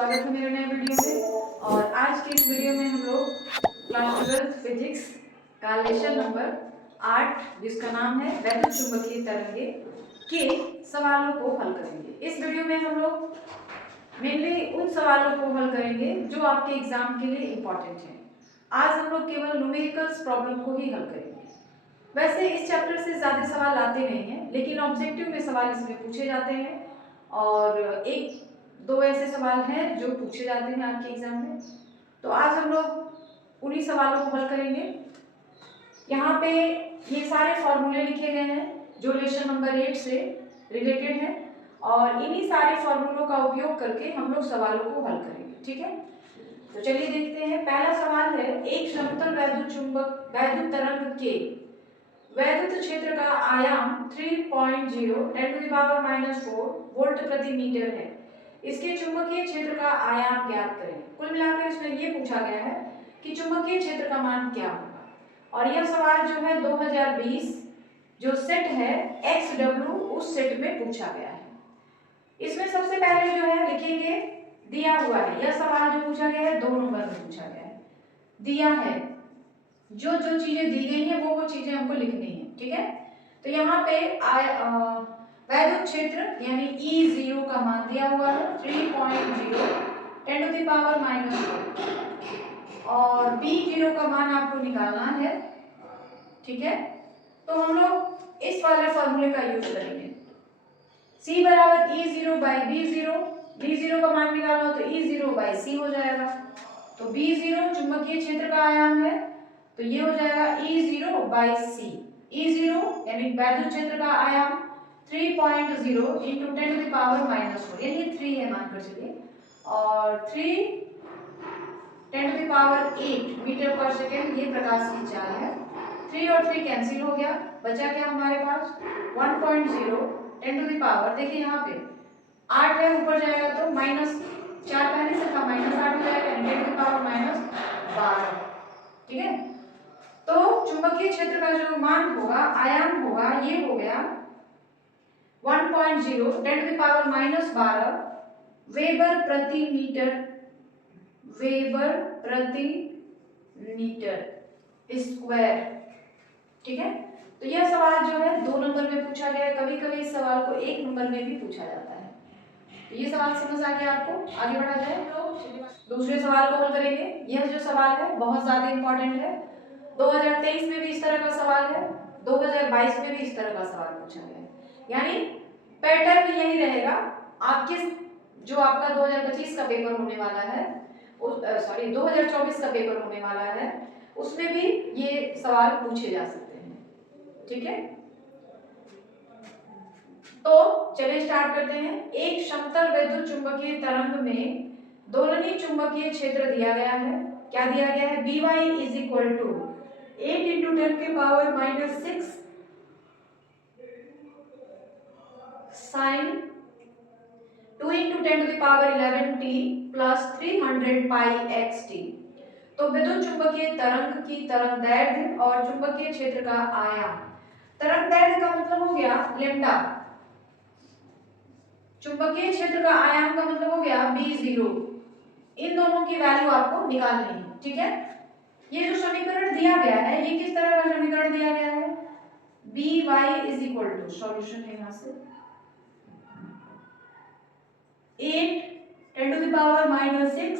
स्वागत है मेरे नए वीडियो में। और आज की इस वीडियो में हम लोग क्लास 12 फिजिक्स का लेसन नंबर 8 जिसका नाम है वैद्युत चुंबकीय तरंगे के सवालों को हल करेंगे। इस वीडियो में हम लोग मेनली उन सवालों को हल करेंगे जो आपके एग्जाम के लिए इम्पोर्टेंट हैं। आज हम लोग केवल न्यूमेरिकल्स प्रॉब्लम को ही हल करेंगे। वैसे इस चैप्टर से ज़्यादा सवाल आते नहीं हैं, लेकिन ऑब्जेक्टिव में सवाल इसमें पूछे जाते हैं और एक दो ऐसे सवाल हैं जो पूछे जाते हैं आपके एग्जाम में। तो आज हम लोग उन्हीं सवालों को हल करेंगे। यहाँ पे ये सारे फॉर्मूले लिखे गए हैं जो लेसन नंबर 8 से रिलेटेड हैं और इन्हीं सारे फॉर्मूलों का उपयोग करके हम लोग सवालों को हल करेंगे। ठीक है, तो चलिए देखते हैं। पहला सवाल है, एक समतल वैद्युत तरंग के वैद्युत क्षेत्र का आयाम 3.0 10⁻⁴ वोल्ट प्रति मीटर है। इसके चुंबकीय क्षेत्र का आयाम ज्ञात करें। कुल मिलाकर इसमें ये पूछा गया है कि चुंबकीय क्षेत्र का मान क्या होगा। और यह सवाल जो है 2020 जो सेट है XW उस सेट में पूछा गया है। इसमें सबसे पहले जो है लिखेंगे, दिया हुआ है यह सवाल जो पूछा गया है 2 नंबर में पूछा गया है। दिया है जो जो चीजें दी गई हैं वो चीजें हमको लिखनी है। ठीक है, तो यहाँ पे वैद्युत क्षेत्र यानी E0 का मान दिया हुआ है 3.0 10⁻⁴ और B0 का मान आपको निकालना है। ठीक है, तो हम लोग इस वाले फॉर्मूले का यूज करेंगे। C बराबर E0/B0, B0 का मान निकालना हो तो E0/C हो जाएगा। तो B0 चुंबकीय क्षेत्र का आयाम है तो ये हो जाएगा E0/C। E0 यानी वैद्युत क्षेत्र का आयाम 3.0 × 10⁻⁴ यानी 3 है मानकर चलिए, और 3 10⁸ मीटर पर सेकेंड ये प्रकाश की चाल है। 3 और 3 कैंसिल हो गया, बचा क्या हमारे पास 1.0 10⁻, देखिए यहाँ पे 8 है, ऊपर जाएगा तो -4 पहले से था -8 हो जाएगा 10⁻⁻12। ठीक है, तो चुंबकीय क्षेत्र का जो मान होगा आयाम होगा ये हो गया 1.0 10⁻⁻12 वेबर प्रति मीटर स्क्वायर। ठीक है, तो यह सवाल जो है 2 नंबर में पूछा गया है। कभी कभी इस सवाल को 1 नंबर में भी पूछा जाता है। तो ये सवाल समझ आ गया आपको, आगे बढ़ा जाए तो दूसरे सवाल को हल करेंगे। यह जो सवाल है बहुत ज्यादा इंपॉर्टेंट है। 2023 में भी इस तरह का सवाल है, 2022 में भी इस तरह का सवाल पूछा गया है, यानी पैटर्न यही रहेगा। आपके जो आपका 2025 का पेपर होने वाला है, 2024 का पेपर होने वाला है, उसमें भी ये सवाल पूछे जा सकते हैं। ठीक है, तो चलिए स्टार्ट करते हैं। एक समतल वैद्युत चुंबकीय तरंग में दोलनी चुंबकीय क्षेत्र दिया गया है। क्या दिया गया है? By = 8 × 10⁻⁻6 sin 2 × 10⁻11t + 300πxt। तो विद्युत चुंबकीय तरंग की तरंगदैर्घ्य और चुंबकीय क्षेत्र का आयाम। तरंगदैर्घ्य का मतलब हो गया लैम्डा, चुंबकीय क्षेत्र का आयाम का मतलब हो गया B0। इन दोनों की वैल्यू आपको निकालनी है। ठीक है, ये जो समीकरण दिया गया है ये किस तरह का समीकरण दिया गया है? By सॉल्यूशन है यहां से 8 10⁻⁻6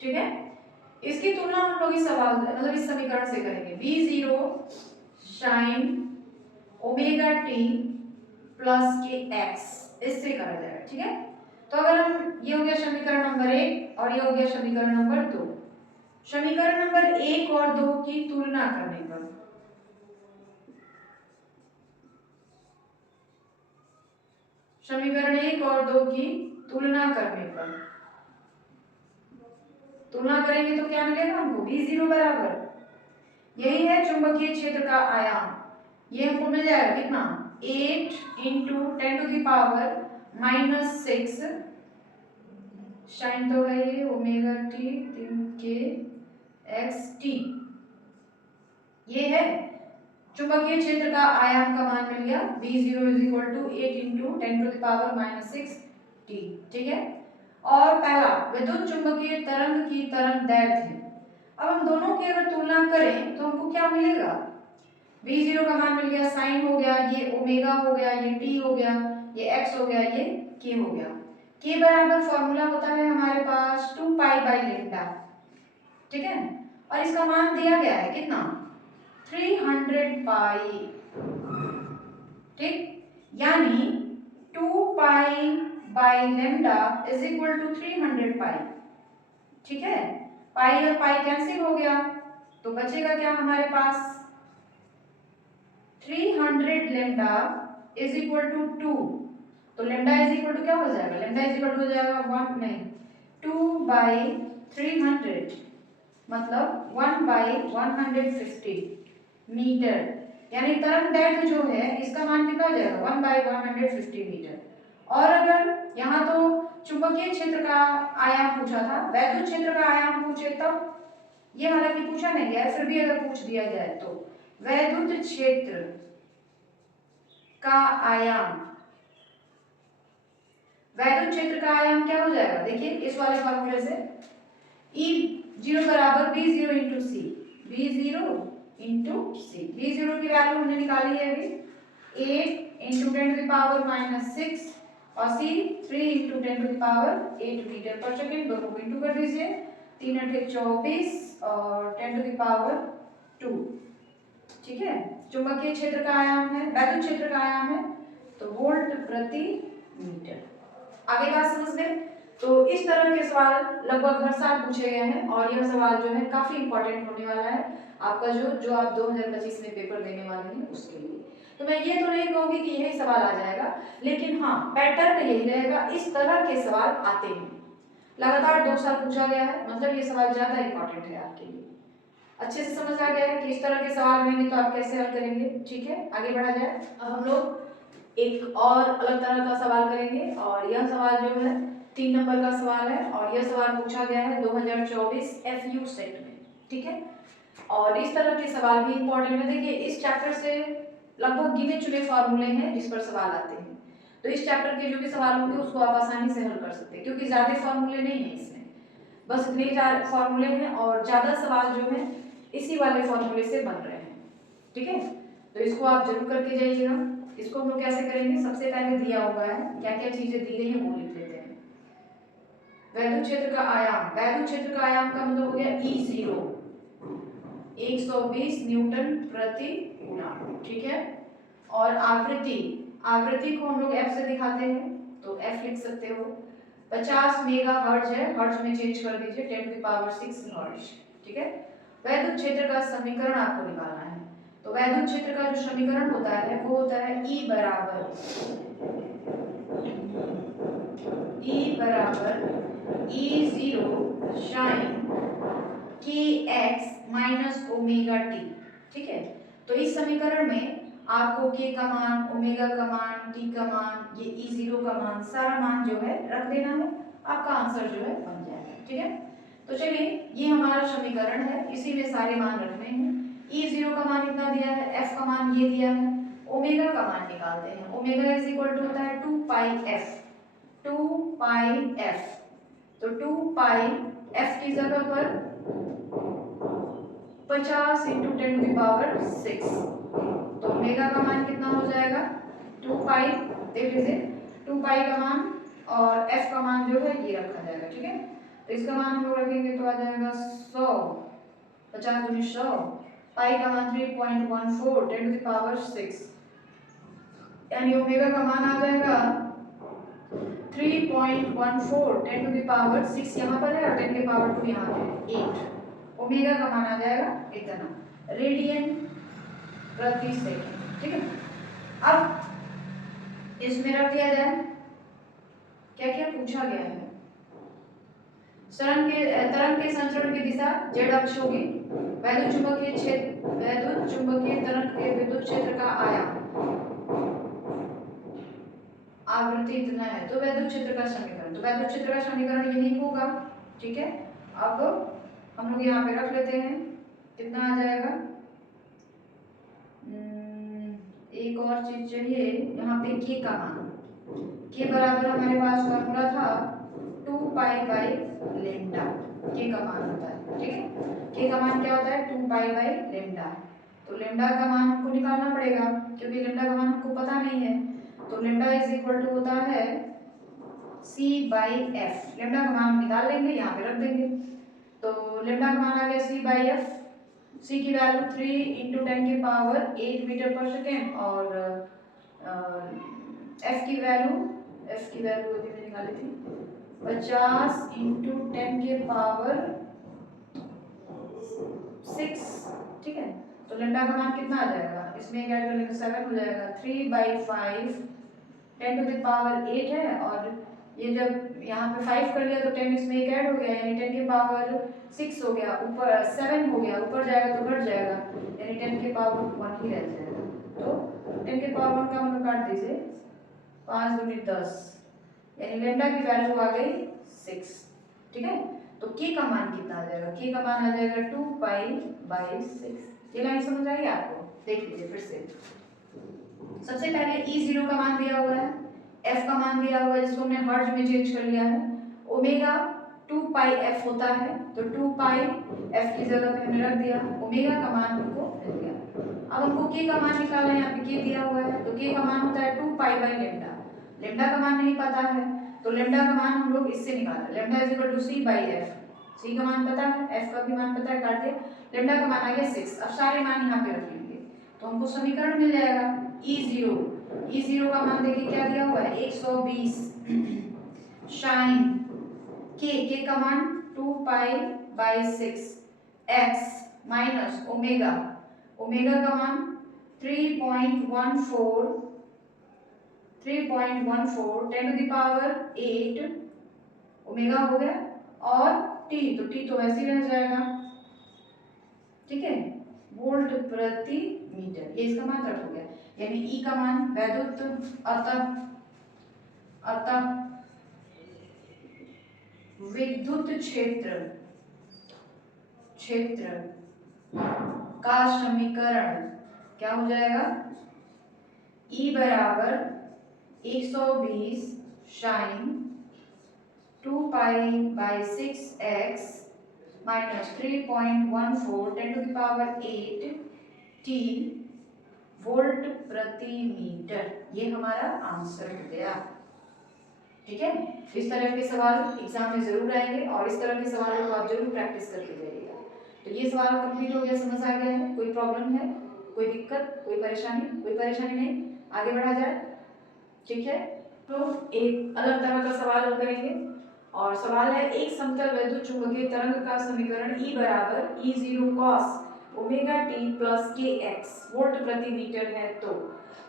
ठीक है, इसकी तुलना हम लोग इस सवाल मतलब इस समीकरण से करेंगे। B0 sin ω_t + kx इससे करा जाएगा। ठीक है, तो अगर हम ये हो गया समीकरण नंबर 1 और ये हो गया समीकरण नंबर 2। समीकरण नंबर 1 और 2 की तुलना करने पर समीकरण 1 और 2 की तुलना करने पर तुलना करेंगे तो क्या मिलेगा हमको? B0 बराबर यही है चुंबकीय क्षेत्र का आयाम, ये हमको मिल जाएगा कितना? 8 × 10⁻⁻6 sin तो है ये ω_t 3kxt ये है, चुंबकीय क्षेत्र का आयाम का मान मिल गया V0 is equal to 8 into 10⁻⁻6 t। ठीक है। और पहला विद्युत चुंबकीय तरंग की तरंग दैर्ध्य है। अब हम दोनों की अगर तुलना करें तो हमको क्या मिलेगा? V0 का मान मिल गया, साइन हो गया, ये ओमेगा हो गया, ये t हो गया, ये x हो गया, ये k हो गया। k बराबर फॉर्मूला होता है हमारे पास 2 पाई बाई लैम्डा। ठीक है। और इसका मान दिया गया है कितना? 300 पाई। ठीक, यानी 2 pi by lambda is equal to 300 pi. ठीक है। पाई और पाई कैंसिल हो गया तो बचेगा क्या हमारे पास? 300 लैम्डा इज इक्वल टू 2। तो लैम्डा इज इक्वल टू क्या हो जाएगा? लैम्डा इज इक्वल टू हो जाएगा 1 नहीं 2 बाई 300 मतलब 1 बाई 150 मीटर। यानी तरंग दैर्ध्य जो है इसका मान कितना हो जाएगा? 1 बाई 150 मीटर। और अगर यहाँ तो चुंबकीय क्षेत्र का आयाम पूछा था, वैद्युत क्षेत्र का आयाम पूछे तब ये हालांकि पूछा नहीं गया, फिर भी अगर पूछ दिया जाए तो वैद्युत क्षेत्र का आयाम, वैद्युत क्षेत्र का आयाम क्या हो जाएगा? देखिए इस वाले फॉर्मूले से E0 बराबर V0 इंटू सी। V0 इंटू सी, V0 की वैल्यू हमने निकाली है अभी 8 इंटू 10⁻⁻6 और C 3 इंटू 10⁻8 मीटर पर सेकेंड। दोनों को इंटू कर दीजिए, 3 × 24 और 10⁻2। ठीक है। चुंबकीय क्षेत्र का आयाम है, वैद्युत क्षेत्र का आयाम है तो वोल्ट प्रति मीटर। आगे बात समझ लें तो इस तरह के सवाल लगभग हर साल पूछे गए हैं और यह सवाल जो है काफी इंपॉर्टेंट होने वाला है आपका जो आप 2025 में पेपर देने वाले हैं उसके लिए। तो मैं ये तो नहीं कहूंगी कि यही सवाल आ जाएगा, लेकिन हाँ पैटर्न यही रहेगा, इस तरह के सवाल आते हैं। लगातार 2 साल पूछा गया है मतलब ये सवाल ज्यादा इंपॉर्टेंट है आपके लिए। अच्छे से समझ आ गया है कि इस तरह के सवाल रहेंगे तो आप कैसे हल करेंगे। ठीक है, आगे बढ़ा जाए। अब हम लोग एक और अलग तरह का सवाल करेंगे और यह सवाल जो है 3 नंबर का सवाल है और यह सवाल पूछा गया है 2024 FU सेट में। ठीक है। और इस तरह के सवाल भी इंपॉर्टेंट है। देखिए इस चैप्टर से लगभग गिने चुने फॉर्मूले हैं जिस पर सवाल आते हैं, तो इस चैप्टर के जो भी सवाल होंगे उसको आप आसानी से हल कर सकते हैं क्योंकि ज्यादा फॉर्मूले नहीं है इसमें, बस इतने ही फॉर्मूले हैं और ज्यादा सवाल जो है इसी वाले फॉर्मूले से बन रहे हैं। ठीक है, तो इसको आप जरूर करके जाइएगा। इसको हम लोग कैसे करेंगे? सबसे पहले दिया हुआ है क्या क्या चीजें दी गई है वो लिख लेते हैं। वैद्युत क्षेत्र का आयाम, वैद्युत क्षेत्र का आयाम का मतलब हो गया E0 120 न्यूटन प्रति कूलम। ठीक है। और आवृत्ति, आवृत्ति को हम लोग F से दिखाते हैं तो F लिख सकते हो। 50 मेगा हर्ट्ज है, हर्ट्ज में चेंज कर दीजिए 10⁻6 हर्ट्ज। ठीक है। वैद्युत क्षेत्र का समीकरण आपको निकालना है तो वैद्युत क्षेत्र का जो समीकरण होता है वो होता है E बराबर E0 sine kx minus omega t. ठीक है। तो इस समीकरण में आपको k का मान, ओमेगा का मान, t का मान, ये E0 का मान, सारा मान जो है रख देना है, आपका आंसर जो है बन जाएगा। ठीक है। तो चलिए ये हमारा समीकरण है, इसी में सारे मान रखने हैं। E0 का मान इतना दिया है, f का मान ये दिया है, ओमेगा का मान निकालते हैं। ओमेगा इज इक्वल टू होता है 2 पाई f, 2 पाई f। तो 2 पाई f की जगह पर 50 इंटू 10⁻6, तो ओमेगा का मान कितना हो जाएगा? 2 पाई, देख लीजिए 2 पाई का मान और f का मान जो है ये रखा जाएगा। ठीक है। तो इसका मान हम लोग रखेंगे तो आ जाएगा 100, 50 दूनी 100, पाई का मान 3.14 10⁻6, यानी ओमेगा का मान आ जाएगा 3.14 10⁻6 यहाँ पर है और 10⁻2 यहाँ पे 8। ओमेगा का मान आ जाएगा इतना, रेडियन प्रति सेकंड। ठीक है। अब इसमें रख दिया जाए क्या क्या पूछा गया है। तरंग के संचरण की दिशा z अक्ष होगी। वैद्युत चुंबकीय क्षेत्र, वैद्युत चुंबकीय तरंग के विद्युत क्षेत्र का आयाम, आवृत्ति इतना है तो वैद्युत क्षेत्र का समीकरण, तो वैद्युत क्षेत्र का समीकरण यही होगा। ठीक है। अब हम लोग यहाँ पे रख लेते हैं, कितना आ जाएगा एक और चीज चाहिए यहाँ पे के का मान। के बराबर हमारे पास फॉर्मूला था 2 पाई बाई लेम्डा, के का मान होता है, ठीक है। के का मान क्या होता है 2 पाई बाई लेम्डा। तो लेम्डा का मान हमको निकालना पड़ेगा क्योंकि लेम्डा का मान हमको पता नहीं है। तो लेम्डा इज इक्वल टू होता है c बाई एफ। लेम्डा का मान निकाल लेंगे, यहाँ पे रख देंगे। तो लेम्डा का मान आ गया c बाई एफ। c की वैल्यू 3 इंटू 10 की पावर 8 मीटर पर सेकेंड और f की वैल्यू अभी मैंने निकाली थी 50 इंटू 10 के पावर 6, ठीक है। तो लेम्डा का मान कितना आ जाएगा, इसमें एक ऐड कर लेंगे 7 हो जाएगा। 3 बाई 5 10 टू द पावर 8 है और ये जब यहाँ पे 5 कर लिया तो 10 इसमें एक ऐड हो गया यानी 10 के पावर 6 हो गया, ऊपर 7 हो गया, ऊपर जाएगा तो घट जाएगा यानी 10 के पावर 1 ही रह जाएगा। तो 10 के पावर 1 का मतलब काट दीजिए, 5 दूनी 10 यानी लेम्डा की वैल्यू आ गई 6, ठीक है। तो के का मान कितना आ जाएगा, के का मान आ जाएगा 2 पाई बाई 6। ये लाइन समझ आई आपको, देख लीजिए फिर से। सबसे पहले E0 का मान दिया हुआ है, F का मान दिया हुआ है जिसको हमने हर्ट्ज में चेंज कर लिया है। ओमेगा 2 पाई F होता है तो 2 पाई F की जगह पे हमने रख दिया, ओमेगा का मान हमको मिल गया। अब हमको के का मान निकालना है, यहाँ पे के दिया हुआ है तो के का मान होता है 2 पाई बाई लेम्डा। लेम्डा का मान नहीं पता है तो लेम्डा का मान हम लोग इससे निकालें, lambda is equal to c by f. c का मान पता है, f का भी मान पता है, काट दिया। लेम्डा का मान आ गया 6। अब सारे मान यहाँ पे रख लेंगे तो हमको समीकरण मिल जाएगा E0 का मान देखिए क्या दिया हुआ है 120 शाइन के का मान 2 pi by 6 x minus omega का मान 3.14 10 टू द पावर 8 ओमेगा हो गया और t तो वैसे ही रह जाएगा, ठीक है, वोल्ट प्रति मीटर। ये इसका मात्रक हो गया यानी E का मान अतः विद्युत क्षेत्र का समीकरण क्या हो जाएगा, E बराबर 120 sine 2 pi by 6x minus 3.14 10 to the power 8 t volt प्रति मीटर। ये हमारा आंसर हो गया, ठीक है। इस तरह के सवाल एग्जाम में जरूर आएंगे और इस तरह के सवालों को आप जरूर प्रैक्टिस करते जाइएगा। तो ये सवाल कंप्लीट हो गया, समझ आ गया है, कोई प्रॉब्लम है, कोई दिक्कत, कोई परेशानी नहीं, आगे बढ़ा जाए, ठीक है। तो एक अलग तरह का सवाल हम करेंगे और सवाल है एक समतल वैद्युत चुंबकीय तरंग का समीकरण E बराबर E0 cos omega t plus kx volt प्रति मीटर है तो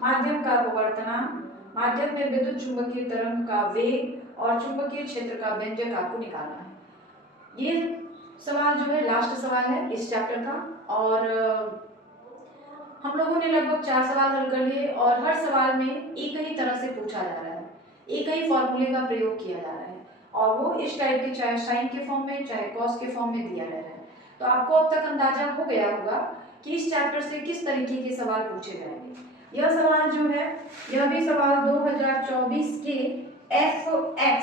माध्यम का अपवर्तनांक, माध्यम में विद्युत चुंबकीय तरंग का वेग और चुंबकीय क्षेत्र का व्यंजक आपको निकालना है। ये सवाल जो है लास्ट सवाल है इस चैप्टर का और हम लोगों ने लगभग 4 सवाल हल कर लिए और हर सवाल में एक ही तरह से पूछा जा रहा है, एक ही फॉर्मूले का प्रयोग किया जा रहा है और वो इस टाइप के चाहे साइन के फॉर्म में चाहे कॉस के फॉर्म में दिया रह रहा है। तो आपको अब तक अंदाजा हो गया होगा कि इस चैप्टर से किस तरीके के सवाल पूछे जाएंगे। यह सवाल जो है यह भी सवाल 2024 के FX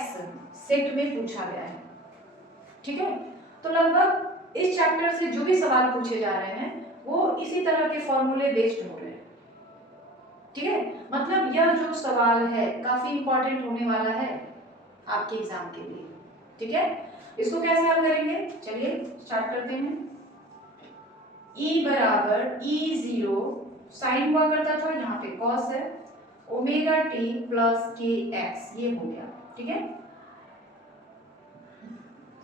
सेट में पूछा गया है, ठीक है। तो लगभग इस चैप्टर से जो भी सवाल पूछे जा रहे हैं वो इसी तरह के फॉर्मूले बेस्ड हो रहे हैं, ठीक है। मतलब यह जो सवाल है काफी इंपॉर्टेंट होने वाला है आपके एग्जाम के लिए, ठीक है। इसको कैसे हल करेंगे, चलिए स्टार्ट करते हैं। E बराबर E0 साइन हुआ करता था, यहाँ पे कॉस है, ओमेगा t प्लस kx ये हो गया, ठीक है।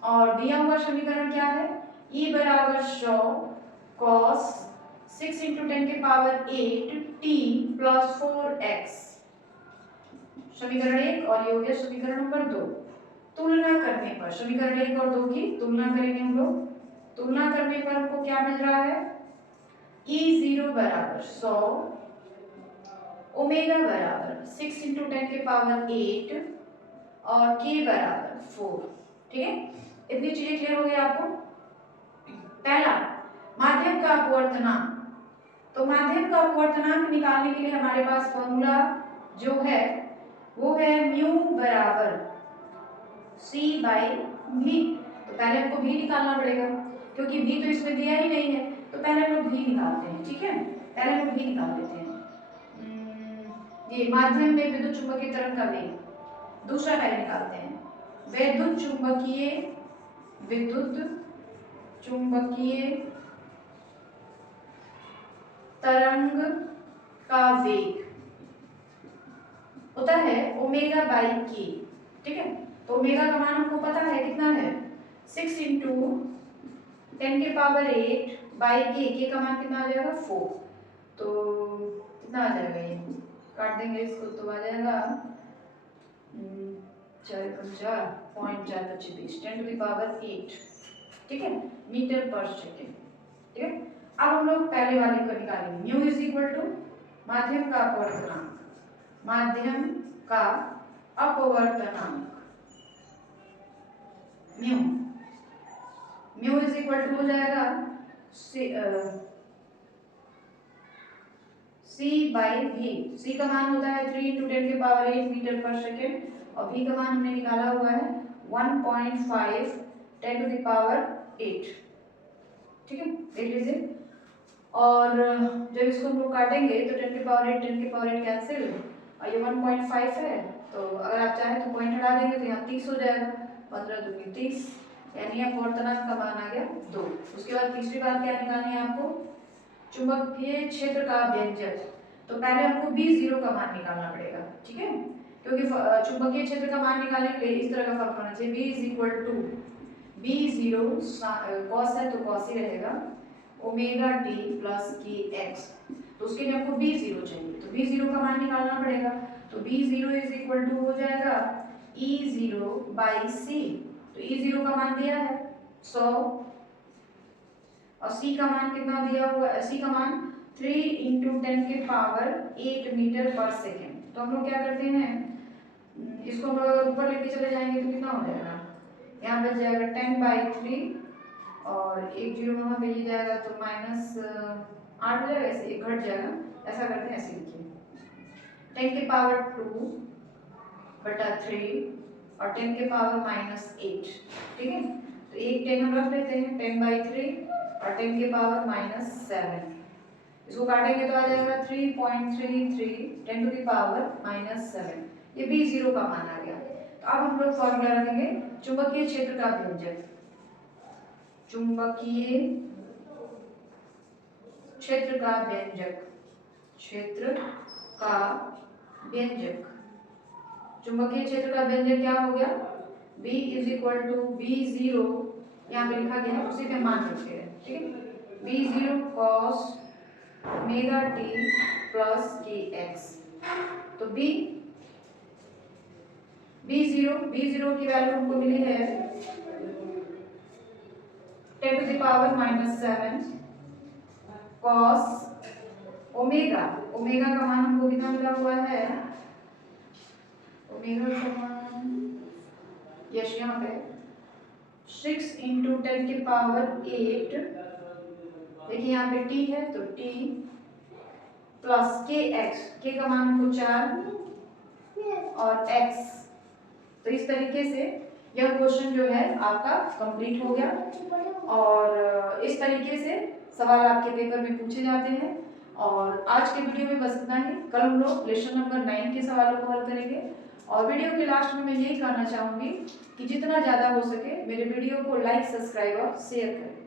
और दिया हुआ समीकरण क्या है, E बराबर 100 cos 6 इंटू 10 के पावर 8 t प्लस 4x समीकरण 1 और ये हो गया समीकरण नंबर 2। तुलना करने पर समीकरण 1 और 2 की तुलना करेंगे हम लोग। तुलना करने पर हमको क्या मिल रहा है, E0 बराबर 100 ओमेगा बराबर 6 इंटू 10 के पावर 8 और k बराबर 4, ठीक है। इतनी चीजें क्लियर हो गई आपको। पहला माध्यम का अपवर्तनांक, तो माध्यम का अपवर्तनांक निकालने के लिए हमारे पास फॉर्मूला जो है वो है म्यू बराबर सी बाई भी। तो पहले हमको भी निकालना पड़ेगा क्योंकि भी तो इसमें दिया ही नहीं है, तो पहले हम लोग भी निकालते हैं। ठीक है, पहले हम लोग भी निकाल देते हैं। ये माध्यम में विद्युत चुंबकीय तरंग का वेग। दूसरा पहले निकालते हैं, विद्युत चुंबकीय तरंग का वेग होता है ओमेगा बाई के। ठीक है, तो ओमेगा का मान हमको पता है कितना है, 6 इंटू 10⁸ बाई के का मान कितना आ जाएगा 4। तो कितना आ जाएगा, ये काट देंगे इसको तो आ जाएगा 4×4.425 10⁻8। ठीक है, मीटर पर सेकेंड। ठीक है, अब हम लोग पहले वाले को निकालेंगे। म्यू इज इक्वल टू माध्यम का अपवर्तनांक, माध्यम का अपवर्तनांक म्यू इज इक्वल टू हो जाएगा सी बाई भी। सी का मान होता है 3 × 10⁸ मीटर पर सेकेंड और भी का मान हमने निकाला हुआ है 1.5 10⁸। ठीक है, देख लीजिए। और जब इसको हम लोग काटेंगे तो 10⁸ कैंसिल और ये 1.5 है, तो अगर आप चाहें तो पॉइंट हटा देंगे तो यहाँ 30 हो जाएगा, 15 दूनी 30, यानी अपवर्तनांक का मान आ गया 2। उसके बाद तीसरी बात क्या निकालनी है आपको, चुंबकीय क्षेत्र का व्यंजक। तो पहले हमको B0 का मान निकालना पड़ेगा। ठीक है, क्योंकि चुंबकीय क्षेत्र का मान निकालने के लिए इस तरह का फॉर्मूला चाहिए, B is equal to B0 cos है तो कॉस ही रहेगा omega t plus k x. तो उसके लिए हमको B0 चाहिए, तो B0 का मान निकालना पड़ेगा। तो B0 इज इक्वल टू हो जाएगा E0 बाई सी। तो E0 का मान दिया है 100 और C का मान कितना दिया हुआ है, C का मान 3 × 10⁸ मीटर पर सेकेंड। तो हम लोग क्या करते हैं, इसको हम लोग ऊपर लेके चले जाएंगे तो कितना हो जाएगा, यहाँ बच जाएगा 10/3 और एक जीरो वहाँ पे जाएगा तो -8 हो जाएगा, ऐसे एक घट जाएगा। ऐसा करते हैं, ऐसे लिखिए 10⁻2/3 और 10⁻−8। ठीक है, तो एक 10 हम रख लेते हैं, 10/3 और 10⁻−7। इसको काटेंगे तो आ जाएगा 3.33 10⁻−7। ये B0 का मान आ गया। तो अब हम लोग फॉर्मूला रखेंगे चुंबकीय क्षेत्र का व्यंजक। चुंबकीय क्षेत्र का व्यंजक, क्षेत्र का व्यंजक, चुंबकीय क्षेत्र का व्यंजक क्या हो गया, B is equal to B0, यहाँ पे लिखा गया है उसी पे मान रखते हैं। ठीक है, B0 cos omega t plus k x. तो B0 की वैल्यू हमको मिली है 10⁻⁻7 cos ओमेगा का मान हमको कितना मिला हुआ है, ओमेगा का मान यस यहाँ पे 6 × 10⁸। देखिए यहाँ पे t है तो t प्लस के एक्स, के का मान हमको 4 और x। तो इस तरीके से यह क्वेश्चन जो है आपका कंप्लीट हो गया और इस तरीके से सवाल आपके पेपर में पूछे जाते हैं। और आज के वीडियो में बस इतना ही। कल हम लोग लेसन नंबर 9 के सवालों को हल करेंगे। और वीडियो के लास्ट में मैं यही कहना चाहूँगी कि जितना ज़्यादा हो सके मेरे वीडियो को लाइक, सब्सक्राइब और शेयर करें।